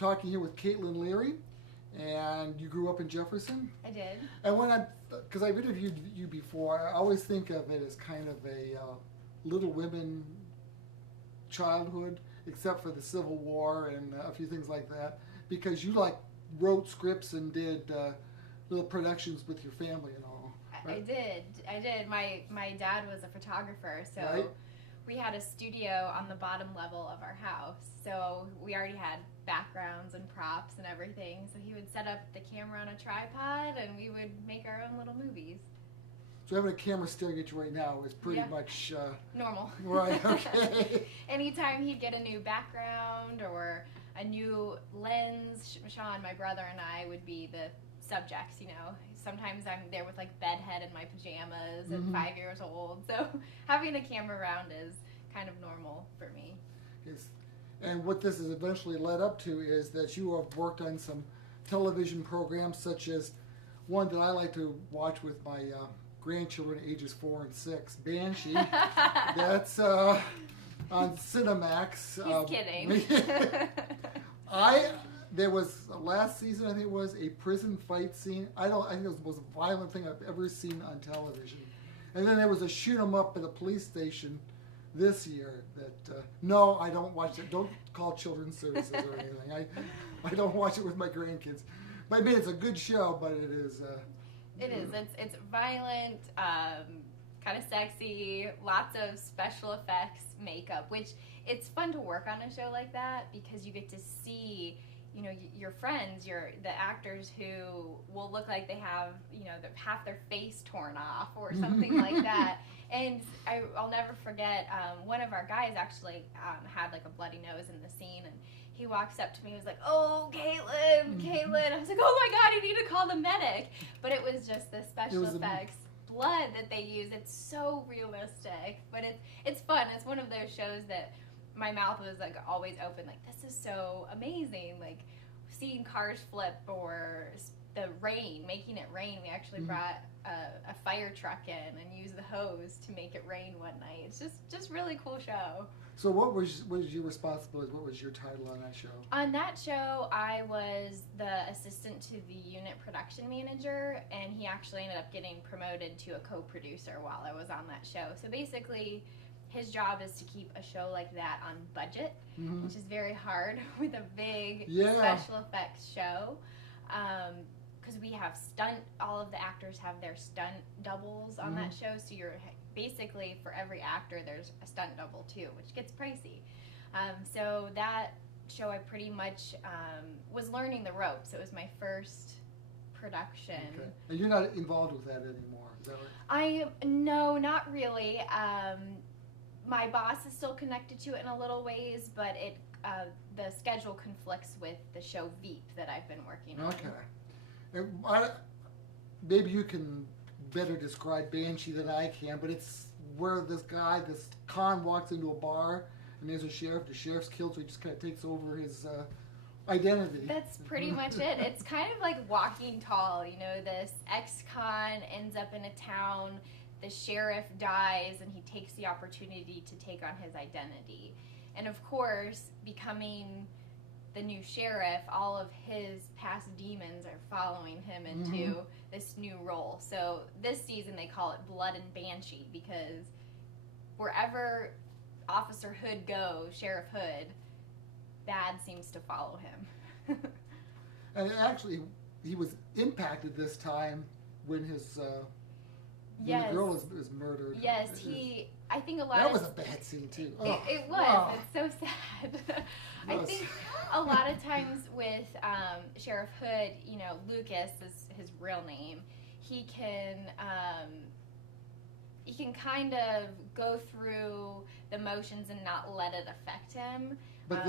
talking here with Caitlynn Leary, and you grew up in Jefferson. I did. And because I've interviewed you before, I always think of it as kind of a Little Women childhood, except for the Civil War and a few things like that, because you wrote scripts and did little productions with your family and all. Right? I did. My dad was a photographer, so right? We had a studio on the bottom level of our house. So we already had backgrounds and props and everything. So he would set up the camera on a tripod and we would make our own little movies. So having a camera staring at you right now is pretty much... normal. Right, okay. Anytime he'd get a new background or a new lens, Sean, my brother, and I would be the subjects, you know. Sometimes I'm there with bedhead in my pajamas at 5 years old. So having a camera around is kind of normal for me. Yes. And what this has eventually led up to is that you have worked on some television programs, such as one that I like to watch with my grandchildren ages 4 and 6, Banshee. That's on Cinemax. He's kidding. There was last season, I think it was, a prison fight scene. I think it was the most violent thing I've ever seen on television. And then there was a shoot 'em up at a police station this year that, no, I don't watch it. Don't call children's services or anything. I don't watch it with my grandkids. But I mean, it's a good show, but it is... It is. It's violent, kind of sexy, lots of special effects, makeup, which it's fun to work on a show like that because you get to see, you know, your friends, the actors who will look like they have, you know, half their face torn off or something like that. And I'll never forget, one of our guys actually had a bloody nose in the scene, and he walks up to me and was like, "Oh, Caitlynn." I was like, "Oh my God, you need to call the medic." But it was just the special effects blood that they use. It's so realistic, but it's fun. It's one of those shows that my mouth was always open. This is so amazing. Seeing cars flip or the rain, making it rain. We actually brought a fire truck in and used the hose to make it rain one night. It's just really cool show. So what was your responsibility? What was your title on that show? On that show, I was the assistant to the unit production manager, and he actually ended up getting promoted to a co-producer while I was on that show. So basically, his job is to keep a show like that on budget, which is very hard with a big special effects show. Because we have all of the actors have their stunt doubles on that show, so you're basically, for every actor, there's a stunt double too, which gets pricey. So that show, I pretty much was learning the ropes. It was my first production. Okay. And you're not involved with that anymore, is that right? No, not really. My boss is still connected to it in a little ways, but the schedule conflicts with the show Veep that I've been working on. Okay. Maybe you can better describe Banshee than I can, but it's where this con walks into a bar and there's a sheriff. The sheriff's killed, so he just kind of takes over his identity. That's pretty much it. It's kind of like Walking Tall. You know, this ex-con ends up in a town, the sheriff dies, and he takes the opportunity to take on his identity. And of course, becoming the new sheriff, all of his past demons are following him into this new role. So this season they call it Blood and Banshee, because wherever Officer Hood goes, Sheriff Hood, bad seems to follow him. And actually, he was impacted this time when his when the girl is murdered. Yes, I think a lot that was a bad scene too. It was. Wow. It's so sad. I think a lot of times with Sheriff Hood, you know, Lucas is his real name. He can kind of go through the motions and not let it affect him. But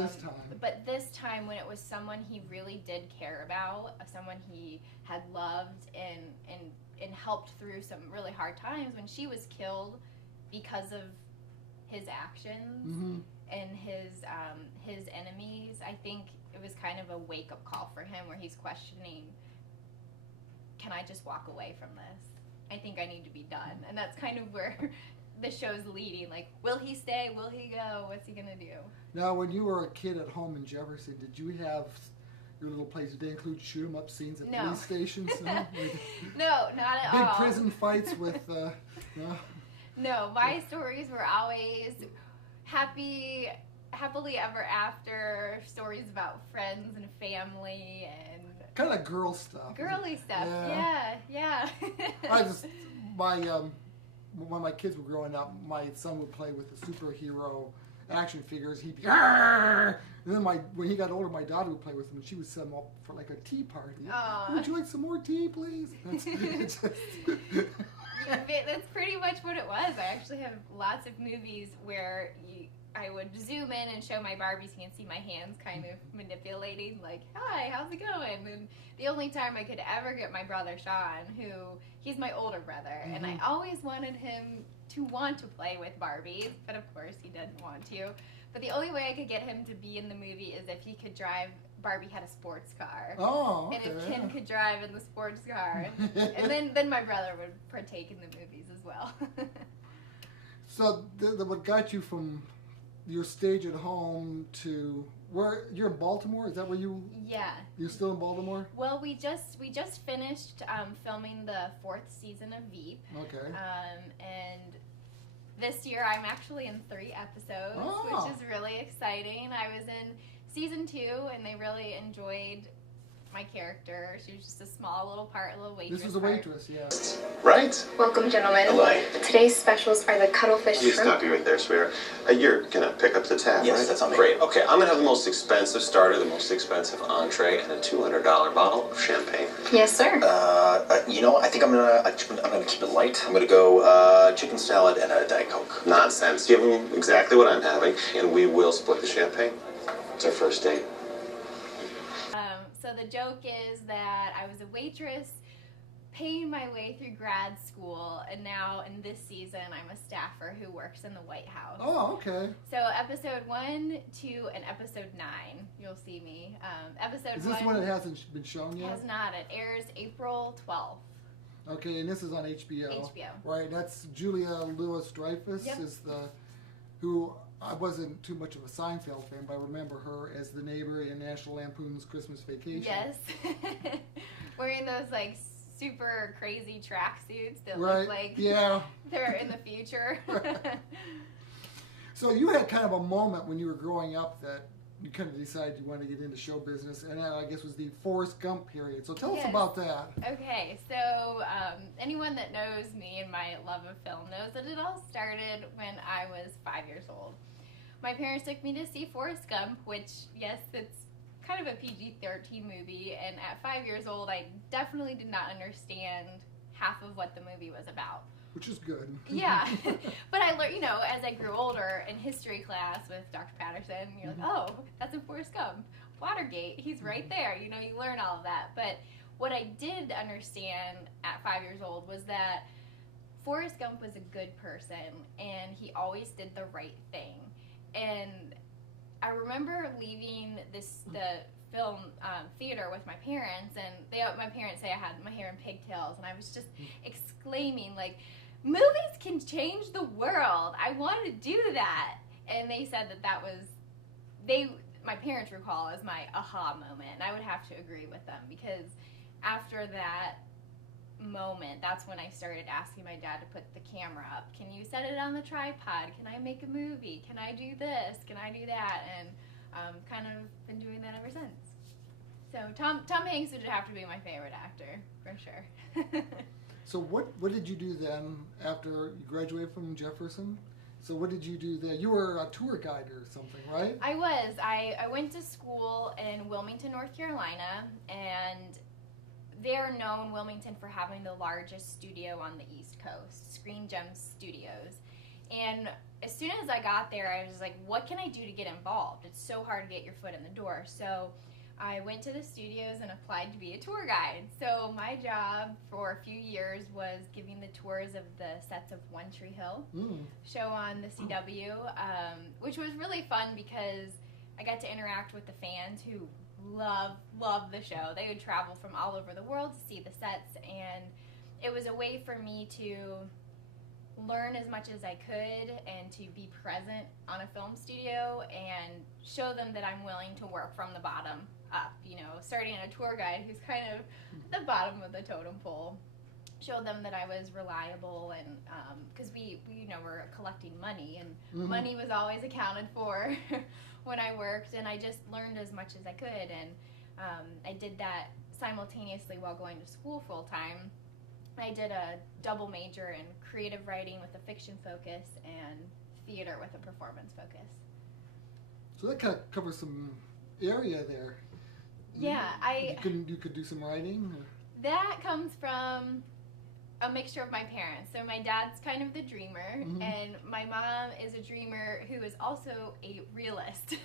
this time, when it was someone he really did care about, someone he had loved and helped through some really hard times, when she was killed because of his actions and his enemies, I think it was kind of a wake-up call for him where he's questioning, can I just walk away from this? I think I need to be done. And that's kind of where the show's leading. Will he stay? Will he go? What's he going to do? Now, when you were a kid at home in Jefferson, did you have your little plays? Did they include shoot 'em up scenes at No. police stations? No, No, not at big all. prison fights with. No? No, my stories were always happily ever after, stories about friends and family and Kind of girl stuff. girly stuff. Yeah. When my kids were growing up, my son would play with the superhero action figures. He'd be, "Arr!" And then when he got older, my daughter would play with them, and she would set them up for like a tea party. Aw. Would you like some more tea, please? That's pretty much what it was. I actually have lots of movies where I would zoom in and show my Barbies. You can see my hands kind of manipulating, like, "Hi, how's it going?" And the only time I could ever get my brother Sean, he's my older brother, and I always wanted him to want to play with Barbies, but of course he didn't want to. But the only way I could get him to be in the movie is if he could drive. Barbie had a sports car. Oh, okay. And if Ken could drive in the sports car. And then my brother would partake in the movies as well. So what got you from your stage at home to where you're in Baltimore? Is that where you? Yeah. You're still in Baltimore? Well, we just finished filming the 4th season of Veep. Okay. And this year I'm actually in 3 episodes, which is really exciting. I was in season 2, and they really enjoyed my character. She was just a small little part, a little waitress. This was a waitress, yeah. Right? Welcome, gentlemen. Hello. Today's specials are the cuttlefish You shrimp. stop you right there, sweetheart. You're gonna pick up the tab, Yes, right? that's on me. Great. Okay, I'm gonna have the most expensive starter, the most expensive entree, and a $200 bottle of champagne. Yes, sir. I think I'm gonna keep it light. I'm gonna go chicken salad and a Diet Coke. Nonsense. Give them exactly what I'm having, and we will split the champagne. It's our first date. So the joke is that I was a waitress paying my way through grad school, and now in this season I'm a staffer who works in the White House. Oh, okay. So episode 1, 2, and episode 9, you'll see me. Episode 1 Is this one that hasn't been shown yet? has not. It airs April 12th. Okay, and this is on HBO. HBO. Right, that's Julia Louis-Dreyfus Yep. is who I wasn't too much of a Seinfeld fan, but I remember her as the neighbor in National Lampoon's Christmas Vacation. Yes. Wearing those like super crazy tracksuits that Right. look like Yeah. they're in the future. So you had kind of a moment when you were growing up that you kind of decided you wanted to get into show business, and that, I guess, was the Forrest Gump period. So tell us Yes. about that. Okay, so anyone that knows me and my love of film knows that it all started when I was 5 years old. My parents took me to see Forrest Gump, which, yes, it's kind of a PG-13 movie, and at 5 years old, I definitely did not understand half of what the movie was about. Which is good. Yeah, but I learned, as I grew older in history class with Dr. Patterson, you're like, oh, that's in Forrest Gump. Watergate, he's right there. You learn all of that. But what I did understand at 5 years old was that Forrest Gump was a good person, and he always did the right thing. And I remember leaving the film theater with my parents, and my parents say I had my hair in pigtails, and I was just exclaiming, like, movies can change the world. I want to do that. And they said that was, my parents recall as my aha moment, and I would have to agree with them, because after that moment, that's when I started asking my dad to put the camera up. Can you set it on the tripod? Can I make a movie? Can I do this? Can I do that? And kind of been doing that ever since. So Tom Hanks would have to be my favorite actor, for sure. So what did you do then after you graduated from Jefferson? So what did you do then? You were a tour guide or something, right? I was. I went to school in Wilmington, North Carolina, and they're known, Wilmington, for having the largest studio on the East Coast, Screen Gems Studios. And as soon as I got there, I was like, what can I do to get involved? It's so hard to get your foot in the door. So I went to the studios and applied to be a tour guide. So my job for a few years was giving the tours of the sets of One Tree Hill show on the CW, which was really fun because I got to interact with the fans who love the show. They would travel from all over the world to see the sets, and it was a way for me to learn as much as I could and to be present on a film studio and show them that I'm willing to work from the bottom up, you know, starting a tour guide who's kind of at the bottom of the totem pole. Show them that I was reliable, and because we you know, we're collecting money, and money was always accounted for when I worked, and I just learned as much as I could, and I did that simultaneously while going to school full time. I did a double major in creative writing with a fiction focus and theater with a performance focus. So that kind of covers some area there. Yeah, You could do some writing. Or? That comes from a mixture of my parents. So my dad's kind of the dreamer, and my mom is a dreamer who is also a realist.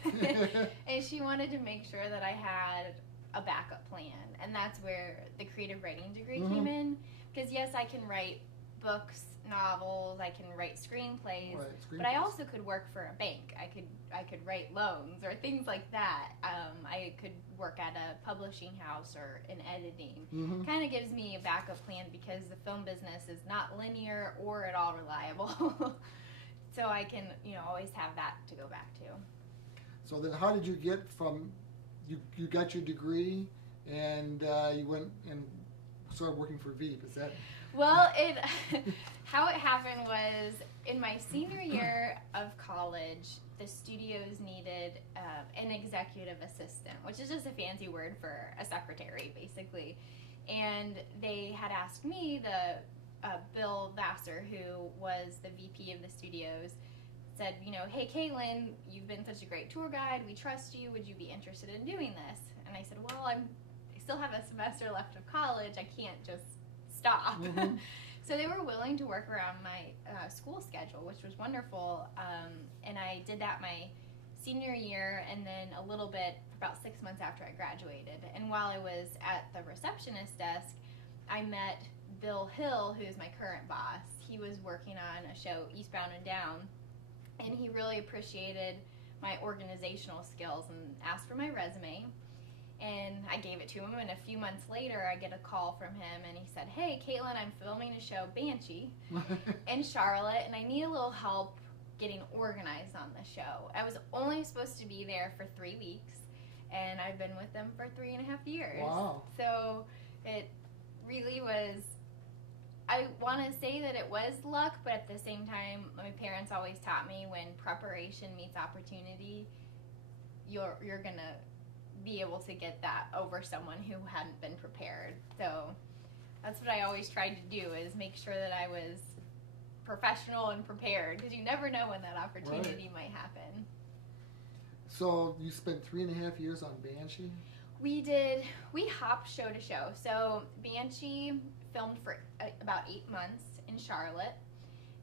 And she wanted to make sure that I had a backup plan, and that's where the creative writing degree came in. Because yes, I can write books, novels, I can write screenplays, but I also could work for a bank. I could write loans or things like that. I could work at a publishing house or in editing. Kind of gives me a backup plan because the film business is not linear or at all reliable. So I can, you know, always have that to go back to. So then how did you get from, you got your degree and you went and started working for Veep, is that? Well, how it happened was in my senior year of college, the studios needed an executive assistant, which is just a fancy word for a secretary, basically. And they had asked me, Bill Vassar, who was the VP of the studios, said, you know, hey, Caitlynn, you've been such a great tour guide. We trust you. Would you be interested in doing this? And I said, well, I still have a semester left of college. I can't just stop. So they were willing to work around my school schedule, which was wonderful. And I did that my senior year, and then a little bit about 6 months after I graduated. And while I was at the receptionist desk, I met Bill Hill, who's my current boss. He was working on a show, Eastbound and Down, and he really appreciated my organizational skills and asked for my resume. And I gave it to him, and a few months later I get a call from him, and he said, hey, Caitlynn, I'm filming a show, Banshee, in Charlotte, and I need a little help getting organized on the show. I was only supposed to be there for 3 weeks, and I've been with them for 3.5 years. Wow. So it really was, I want to say that it was luck, but at the same time, my parents always taught me when preparation meets opportunity, you're going to be able to get that over someone who hadn't been prepared. So that's what I always tried to do, is make sure that I was professional and prepared, because you never know when that opportunity might happen. So you spent 3.5 years on Banshee? We hopped show to show. So Banshee filmed for about 8 months in Charlotte,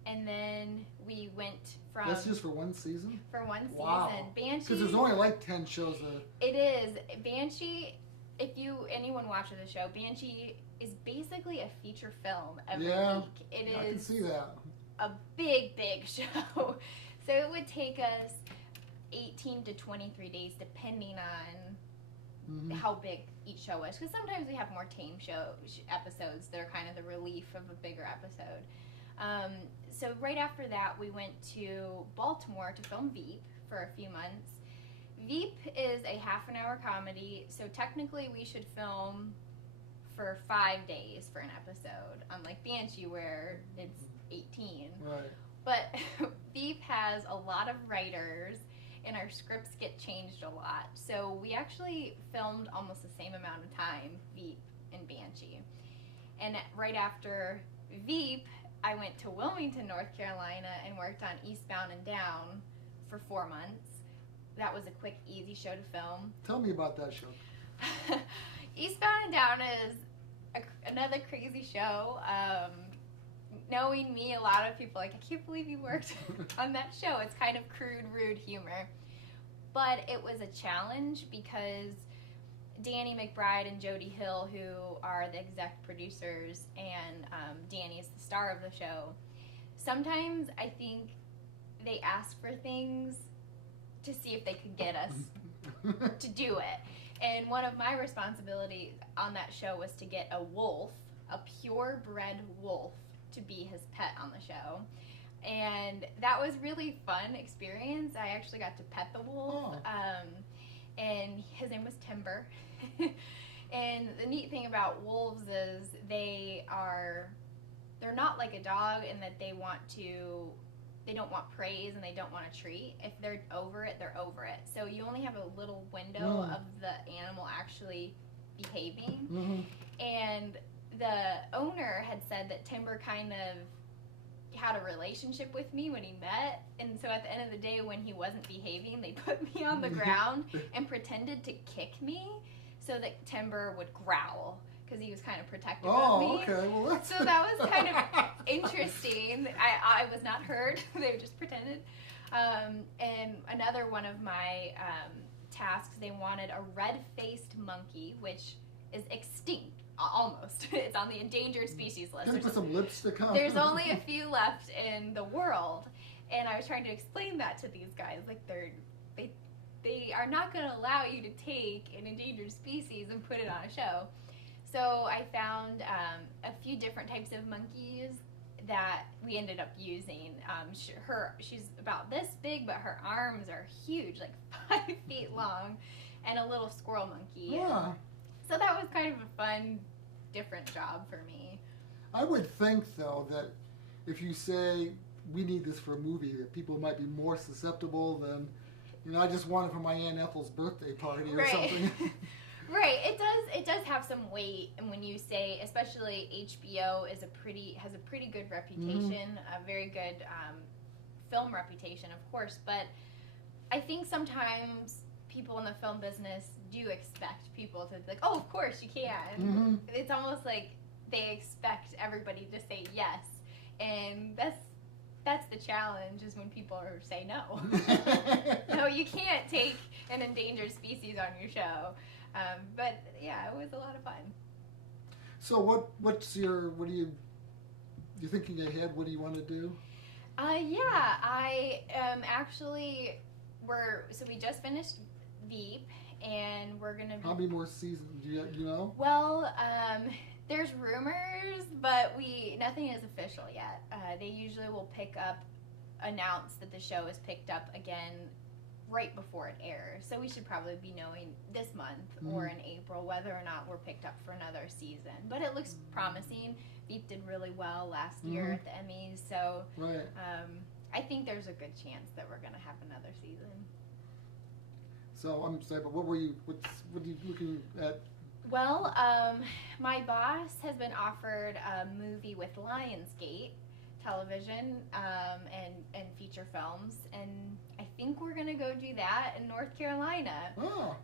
and then we went from... That's just for one season? For one wow. season. Banshee... Because there's only like 10 shows. It is. Banshee, if anyone watches the show, Banshee is basically a feature film every week. It is. I can see that. A big, big show. So it would take us 18 to 23 days, depending on how big each show was. Because sometimes we have more tame episodes that are kind of the relief of a bigger episode. So right after that, we went to Baltimore to film Veep for a few months. Veep is a half-an-hour comedy, so technically we should film for 5 days for an episode, unlike Banshee where it's 18. Right. But Veep has a lot of writers, and our scripts get changed a lot. So we actually filmed almost the same amount of time, Veep and Banshee. And right after Veep, I went to Wilmington, North Carolina, and worked on Eastbound and Down for 4 months. That was a quick, easy show to film. Tell me about that show. Eastbound and Down is another crazy show. Knowing me, a lot of people are like, I can't believe you worked on that show. It's kind of crude, rude humor. But it was a challenge because Danny McBride and Jody Hill, who are the exec producers, and Danny is the star of the show, sometimes I think they ask for things to see if they could get us to do it. And one of my responsibilities on that show was to get a wolf, a purebred wolf, to be his pet on the show. And that was really fun experience. I actually got to pet the wolf. And his name was Timber. And the neat thing about wolves is they're not like a dog in that they don't want praise and they don't want a treat. If they're over it, they're over it. So you only have a little window of the animal actually behaving. Mm-hmm. And the owner had said that Timber kind of had a relationship with me when he met, and so at the end of the day when he wasn't behaving, they put me on the ground and pretended to kick me so that Timber would growl because he was kind of protective of me. Okay. Well, so that was kind of interesting. I was not hurt. They just pretended. And another one of my tasks, they wanted a red-faced monkey, which is extinct. Almost. It's on the endangered species list. Can you put some lipstick on? There's only a few left in the world, and I was trying to explain that to these guys. Like they are not going to allow you to take an endangered species and put it on a show. So I found a few different types of monkeys that we ended up using. She's about this big, but her arms are huge, like 5 feet long, and a little squirrel monkey. Yeah. So that was kind of a fun, different job for me. I would think, though, that if you say, we need this for a movie, that people might be more susceptible than, I just want it for my Aunt Ethel's birthday party or something. Right. It does have some weight, and when you say, especially HBO has a pretty good reputation, a very good film reputation, of course, but I think sometimes people in the film business do expect people to be like, oh, of course you can. Mm-hmm. It's almost like they expect everybody to say yes, and that's the challenge, is when people say no. No, you can't take an endangered species on your show. But yeah, it was a lot of fun. So what are you thinking ahead? What do you want to do? Yeah, I actually, we just finished Veep, and we're going to be... How many more seasons do you know? Well, there's rumors, but nothing is official yet. They usually will announce that the show is picked up again right before it airs. So we should probably be knowing this month or in April whether or not we're picked up for another season. But it looks promising. Veep did really well last year at the Emmys, so right. I think there's a good chance that we're going to have another season. So I'm sorry, but what are you looking at? Well, my boss has been offered a movie with Lionsgate Television and feature films, and I think we're going to go do that in North Carolina. Oh.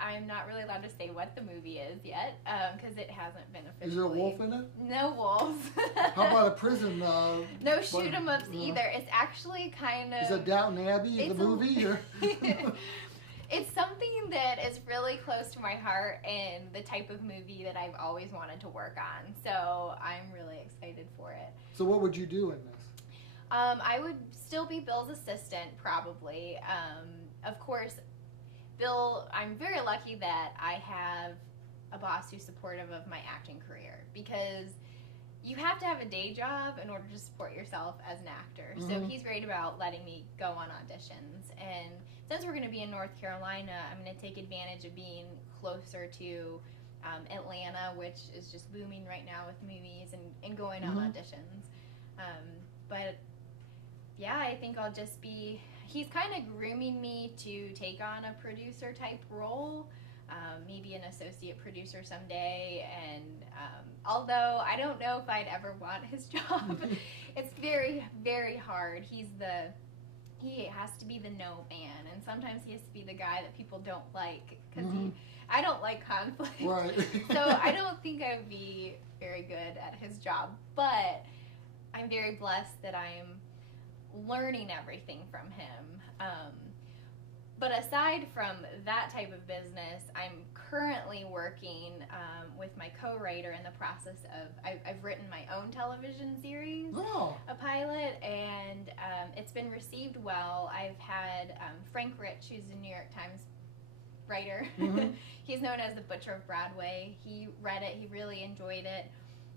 I'm not really allowed to say what the movie is yet because it hasn't been officially. Is there a wolf in it? No wolves. How about a prison? No shoot 'em ups either. It's actually kind of... Is it Downton Abbey, the movie? Or? It's something that is really close to my heart and the type of movie that I've always wanted to work on. So I'm really excited for it. So what would you do in this? I would still be Bill's assistant, probably. Of course, Bill, I'm very lucky that I have a boss who's supportive of my acting career, because you have to have a day job in order to support yourself as an actor. So he's great about letting me go on auditions. And since we're going to be in North Carolina, I'm going to take advantage of being closer to Atlanta, which is just booming right now with movies and going on auditions. But yeah, I think I'll just be... He's kind of grooming me to take on a producer type role, maybe an associate producer someday. And although I don't know if I'd ever want his job, it's very, very hard. He has to be the no man, and sometimes he has to be the guy that people don't like, because I don't like conflict. Right. So I don't think I would be very good at his job, but I'm very blessed that I'm learning everything from him. But aside from that type of business, I'm currently working with my co-writer in the process of, I've written my own television series, a pilot, and it's been received well. I've had Frank Rich, who's a New York Times writer. He's known as the Butcher of Broadway. He read it, he really enjoyed it,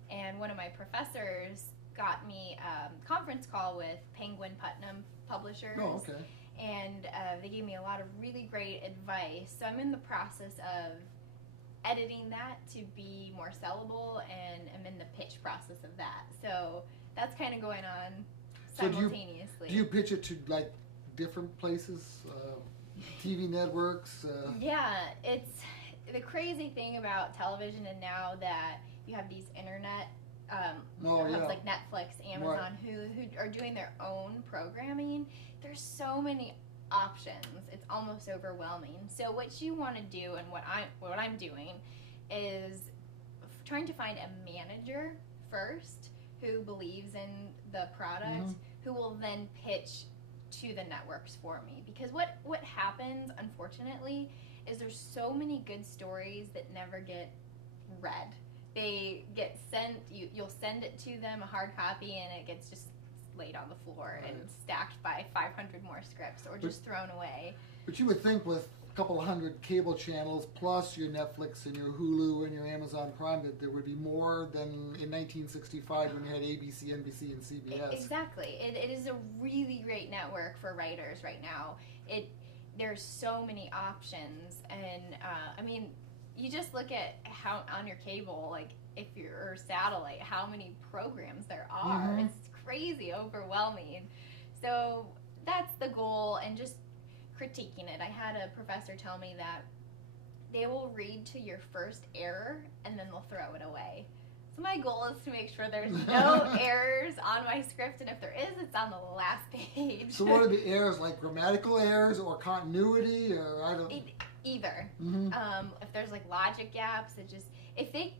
and one of my professors got me a conference call with Penguin Putnam Publishers. Oh, okay. And they gave me a lot of really great advice. So I'm in the process of editing that to be more sellable, and I'm in the pitch process of that. So that's kind of going on simultaneously. Do you pitch it to like different places, TV networks? Yeah, it's the crazy thing about television, and now that you have these internet hubs like Netflix, Amazon, who are doing their own programming. There's so many options. It's almost overwhelming. So what you want to do, and what I'm doing, is trying to find a manager first who believes in the product, who will then pitch to the networks for me. Because what happens, unfortunately, is there's so many good stories that never get read. They get sent, you'll send it to them, a hard copy, and it gets just laid on the floor and stacked by 500 more scripts, or just thrown away. But you would think with a couple of hundred cable channels, plus your Netflix and your Hulu and your Amazon Prime, that there would be more than in 1965 when you had ABC, NBC, and CBS. Exactly. It is a really great network for writers right now. There's so many options, and I mean, you just look at how on your cable, like if you're satellite, how many programs there are. It's crazy, overwhelming. So that's the goal, and just critiquing it. I had a professor tell me that they will read to your first error and then they'll throw it away. So my goal is to make sure there's no errors on my script, and if there is, it's on the last page. So what are the errors, like grammatical errors or continuity, or I don't... Either. If there's like logic gaps, it just, if they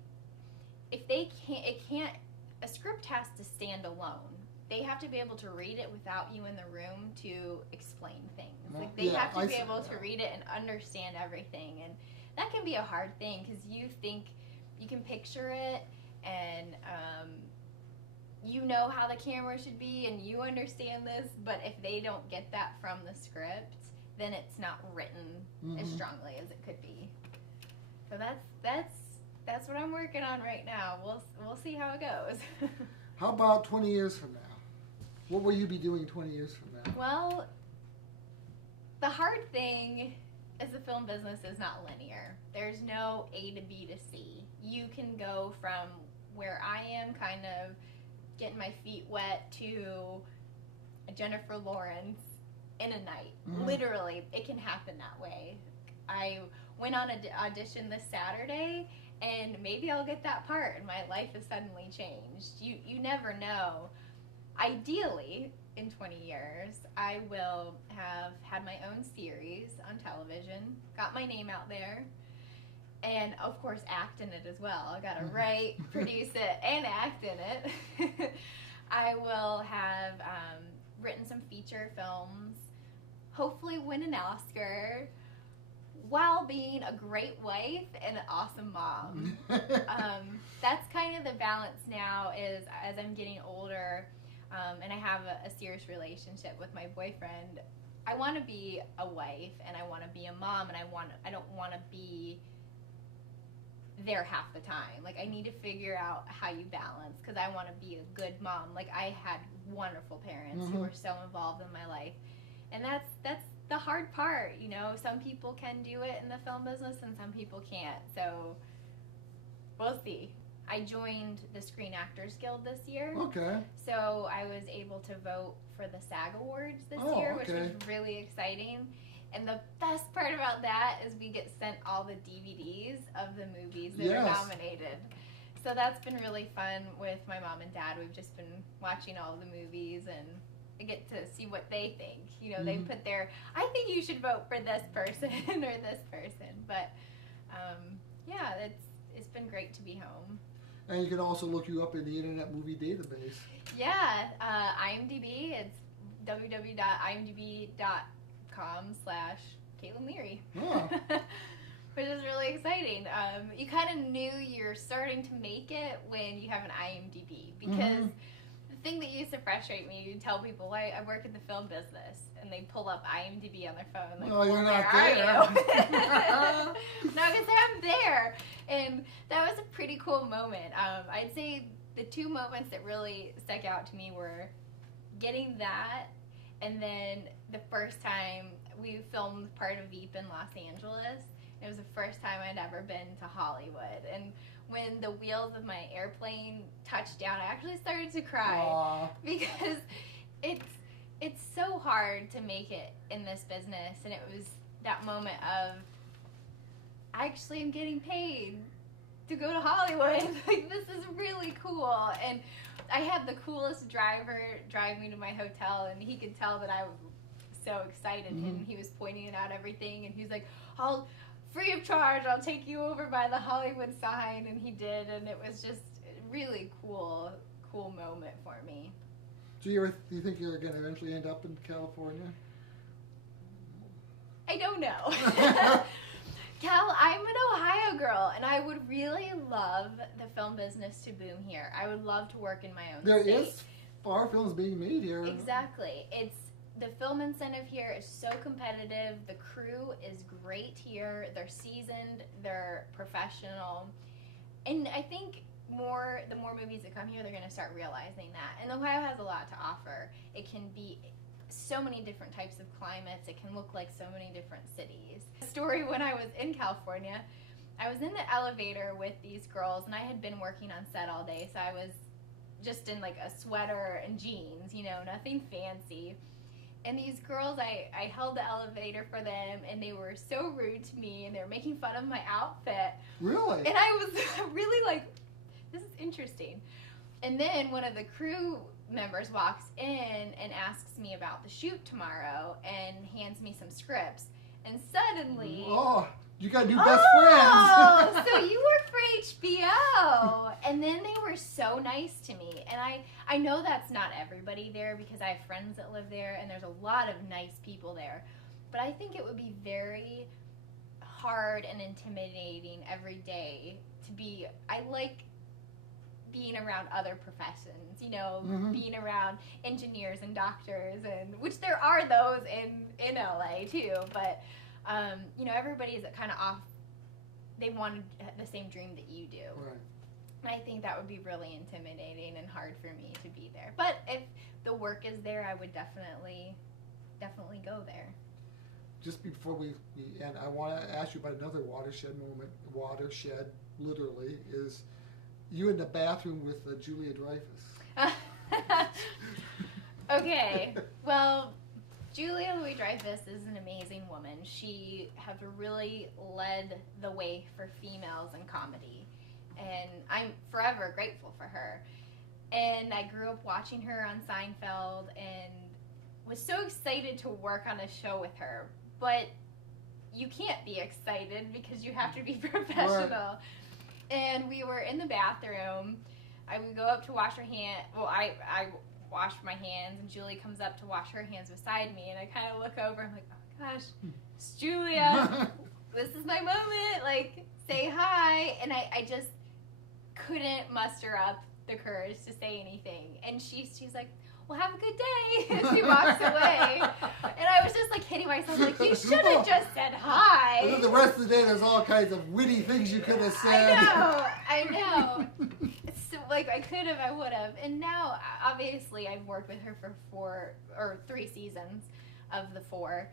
can't, a script has to stand alone. They have to be able to read it without you in the room to explain things. Like they have to be able to read it and understand everything, and that can be a hard thing because you think you can picture it, and you know how the camera should be, and you understand this, but if they don't get that from the script, then it's not written as strongly as it could be. So that's what I'm working on right now. We'll see how it goes. How about 20 years from now? What will you be doing 20 years from now? Well, the hard thing is the film business is not linear. There's no A to B to C. You can go from where I am, kind of getting my feet wet, to a Jennifer Lawrence in a night. Literally, it can happen that way. I went on an audition this Saturday, and maybe I'll get that part, and my life has suddenly changed. You never know. Ideally, in 20 years, I will have had my own series on television, got my name out there, and of course act in it as well. I gotta write, produce it, and act in it. I will have written some feature films, hopefully win an Oscar, while being a great wife and an awesome mom. That's kind of the balance now, is as I'm getting older, and I have a serious relationship with my boyfriend, I want to be a wife, and I want to be a mom, and I don't want to be there half the time. Like, I need to figure out how you balance, because I want to be a good mom. Like, I had wonderful parents who were so involved in my life, and that's the hard part, you know. Some people can do it in the film business and some people can't, so we'll see. I joined the Screen Actors Guild this year. Okay. So I was able to vote for the SAG Awards this year, which was really exciting. And the best part about that is we get sent all the DVDs of the movies that are nominated. So that's been really fun with my mom and dad. We've just been watching all the movies, and I get to see what they think. You know, they put their, I think you should vote for this person or this person. But yeah, it's been great to be home. And you can also look you up in the Internet Movie Database. Yeah, IMDb. It's www.imdb.com/Caitlynn Leary. Oh. Which is really exciting. You kind of knew you're starting to make it when you have an IMDb, because the thing that used to frustrate me, you tell people, I work in the film business, and they pull up IMDb on their phone. Like, oh, you're not where there. are you? No, because I'm there. And that was a pretty cool moment. I'd say the two moments that really stuck out to me were getting that, and then the first time we filmed part of Veep in Los Angeles. It was the first time I'd ever been to Hollywood, and when the wheels of my airplane touched down, I actually started to cry. Aww. Because it's so hard to make it in this business, and it was that moment of, I actually am getting paid to go to Hollywood. Like, this is really cool. And I had the coolest driver drive me to my hotel, and he could tell that I was so excited. Mm-hmm. And he was pointing out everything, and he was like, free of charge, I'll take you over by the Hollywood sign. And he did, and it was just a really cool moment for me. Do you think you're going to eventually end up in California? I don't know. Cal, I'm an Ohio girl, and I would really love the film business to boom here. I would love to work in my own There state. is far films being made here. Exactly. The film incentive here is so competitive. The crew is great here. They're seasoned. They're professional. And I think the more movies that come here, they're going to start realizing that. And Ohio has a lot to offer. It can be so many different types of climates. It can look like so many different cities. A story, when I was in California, I was in the elevator with these girls, and I had been working on set all day, so I was just in like a sweater and jeans, nothing fancy. And these girls, I held the elevator for them, and they were so rude to me, and they were making fun of my outfit. Really? And I was really like, this is interesting. And then one of the crew members walks in and asks me about the shoot tomorrow and hands me some scripts. And suddenly... Oh, you got new best friends. Oh, so you work for HBO. And then they were so nice to me. And I know that's not everybody there, because I have friends that live there, and there's a lot of nice people there. But I think it would be very hard and intimidating every day to be... I like being around other professions, Mm-hmm. being around engineers and doctors, and which there are those in LA too, but everybody's kind of off. They wanted the same dream that you do. Right. And I think that would be really intimidating and hard for me to be there. But if the work is there, I would definitely go there. Just before we end, I want to ask you about another watershed moment. Watershed, literally, is you in the bathroom with Julia Dreyfus. Okay, well, Julia Louis-Dreyfus is an amazing woman. She has really led the way for females in comedy, and I'm forever grateful for her. And I grew up watching her on Seinfeld and was so excited to work on a show with her, but you can't be excited because you have to be professional. Right. And we were in the bathroom. I would go up to wash her hand. Well, I wash my hands, and Julie comes up to wash her hands beside me, and I kind of look over. I'm like, oh my gosh, it's Julia. This is my moment. Like, say hi. And I just couldn't muster up the courage to say anything. And she's like, well, have a good day. And she walks away. And I was just like hitting myself, like, you should have just said hi. And then the rest of the day, there's all kinds of witty things you could have said. I know. So, like, I could have, I would have. And now, obviously, I've worked with her for 3 seasons of the 4.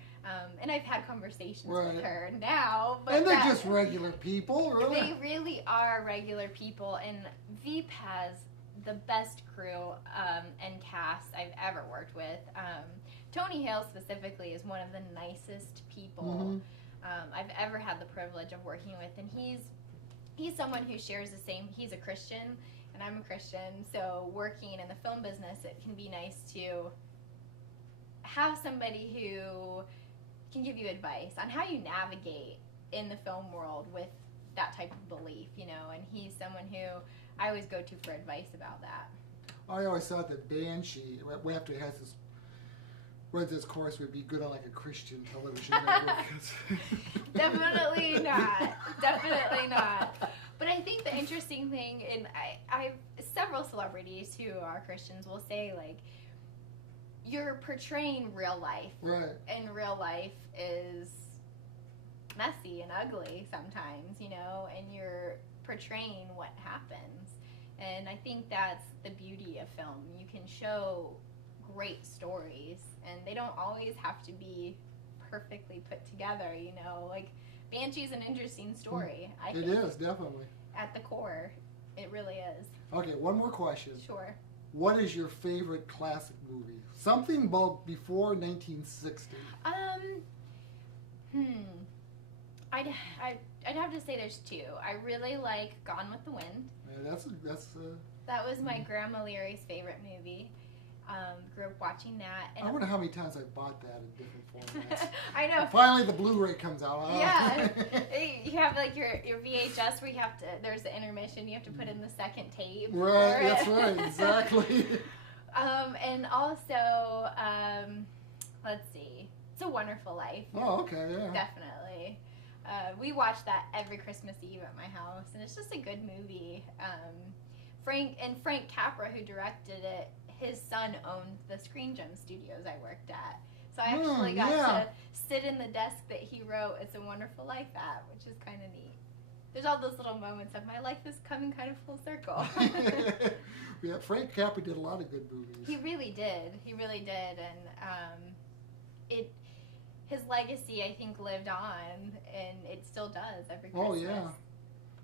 And I've had conversations with her now. But and they're just regular people, really. They really are regular people. And Veep has the best crew and cast I've ever worked with. Tony Hale specifically is one of the nicest people I've ever had the privilege of working with, and he's someone who shares the same. He's a Christian, and I'm a Christian, so working in the film business, it can be nice to have somebody who can give you advice on how you navigate in the film world with that type of belief, and he's someone who I always go to for advice about that. I always thought that Banshee, after it has runs this course, would be good on like a Christian television network. Definitely not. Definitely not. But I think the interesting thing, and I've several celebrities who are Christians will say, like, you're portraying real life. Right. And real life is messy and ugly sometimes, and you're portraying what happens. And I think that's the beauty of film. You can show great stories, and they don't always have to be perfectly put together, you know. Like, Banshee's an interesting story, I think. It is, definitely. At the core, it really is. Okay, one more question. Sure. What is your favorite classic movie? Something about before 1960. I'd have to say there's two. I really like Gone with the Wind. Yeah, That was my Grandma Leary's favorite movie. Grew up watching that. And I wonder how many times I bought that in different formats. I know. And finally, the Blu-ray comes out. Yeah. You have like your VHS where you have to, there's the intermission, you have to put in the second tape. Right, that's right, exactly. And also, let's see, It's a Wonderful Life. Oh, okay, yeah. Definitely. We watch that every Christmas Eve at my house, and it's just a good movie. Frank Capra, who directed it, his son owned the Screen Gem Studios I worked at. So I actually got to sit in the desk that he wrote It's a Wonderful Life at, which is kind of neat. There's all those little moments of my life is coming kind of full circle. Yeah, Frank Capra did a lot of good movies. He really did. And his legacy, I think, lived on, and it still does every Christmas. Oh, yeah.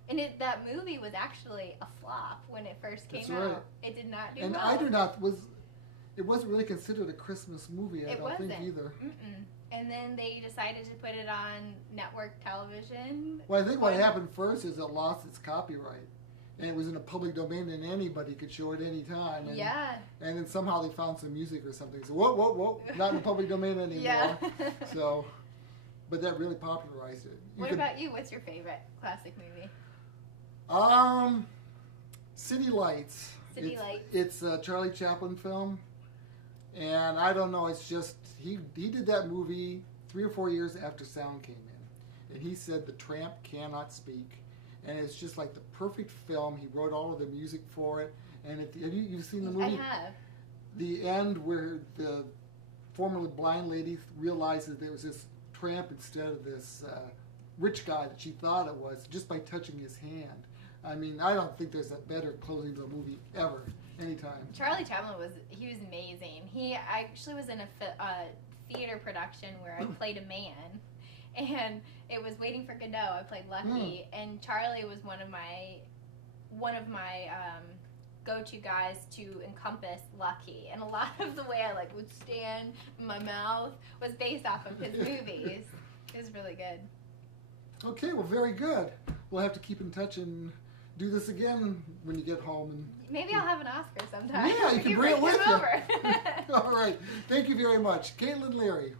And that movie was actually a flop when it first came out. Right. It did not do well. It wasn't really considered a Christmas movie, I don't think either. Mm-mm. And then they decided to put it on network television. Well, I think what happened first is it lost its copyright. And it was in a public domain and anybody could show it any time. And, yeah. And then somehow they found some music or something. So, whoa, not in the public domain anymore. Yeah. So, but that really popularized it. What about you? What's your favorite classic movie? City Lights. City Lights. It's a Charlie Chaplin film. And I don't know, it's just, he did that movie 3 or 4 years after sound came in. And he said the tramp cannot speak. And it's just like the perfect film. He wrote all of the music for it. And have you seen the movie? I have. The end where the formerly blind lady realizes there was this tramp instead of this rich guy that she thought it was, just by touching his hand. I mean, I don't think there's a better closing to a movie ever, anytime. Charlie Chaplin was amazing. He actually was in a theater production where I played a man. And it was Waiting for Godot. I played Lucky, and Charlie was one of my go-to guys to encompass Lucky. And a lot of the way I would stand in my mouth was based off of his movies. It was really good. Okay, well, very good. We'll have to keep in touch and do this again when you get home. And maybe I'll have an Oscar sometime. Yeah, you can bring it with you. Over. All right. Thank you very much. Caitlynn Leary.